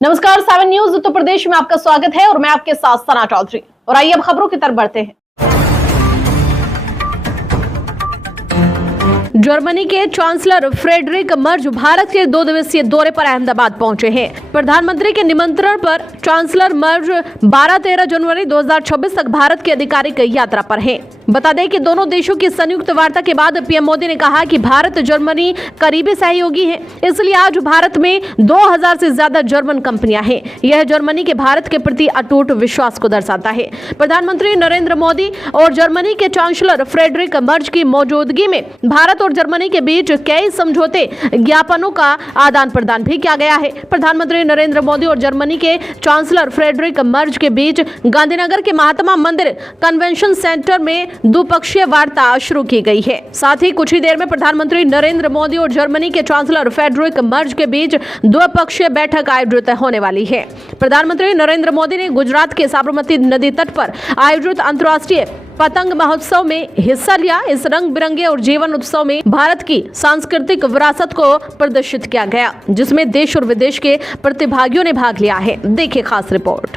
नमस्कार, 7 न्यूज उत्तर प्रदेश में आपका स्वागत है और मैं आपके साथ सना चौधरी। और आइए अब खबरों की तरफ बढ़ते हैं। जर्मनी के चांसलर फ्रेडरिक मर्ज भारत के 2 दिवसीय दौरे पर अहमदाबाद पहुंचे हैं। प्रधानमंत्री के निमंत्रण पर चांसलर मर्ज 12-13 जनवरी 2026 तक भारत की आधिकारिक यात्रा पर हैं। बता दें कि दोनों देशों की संयुक्त वार्ता के बाद पीएम मोदी ने कहा कि भारत जर्मनी करीबी सहयोगी हैं, इसलिए आज भारत में 2000 से ज्यादा जर्मन कंपनियां हैं। यह जर्मनी के भारत के प्रति अटूट विश्वास को दर्शाता है। प्रधानमंत्री नरेंद्र मोदी और जर्मनी के चांसलर फ्रेडरिक मर्ज की मौजूदगी में भारत और जर्मनी के बीच कई समझौते ज्ञापनों का आदान प्रदान भी किया गया है। प्रधानमंत्री नरेंद्र मोदी और जर्मनी के चांसलर फ्रेडरिक मर्ज के बीच गांधीनगर के महात्मा मंदिर कन्वेंशन सेंटर में द्विपक्षीय वार्ता शुरू की गई है। साथ ही कुछ ही देर में प्रधानमंत्री नरेंद्र मोदी और जर्मनी के चांसलर फ्रेडरिक मर्ज के बीच द्विपक्षीय बैठक आयोजित होने वाली है। प्रधानमंत्री नरेंद्र मोदी ने गुजरात के साबरमती नदी तट पर आयोजित अंतर्राष्ट्रीय पतंग महोत्सव में हिस्सा लिया। इस रंग बिरंगे और जीवन उत्सव में भारत की सांस्कृतिक विरासत को प्रदर्शित किया गया, जिसमें देश और विदेश के प्रतिभागियों ने भाग लिया है। देखिए खास रिपोर्ट।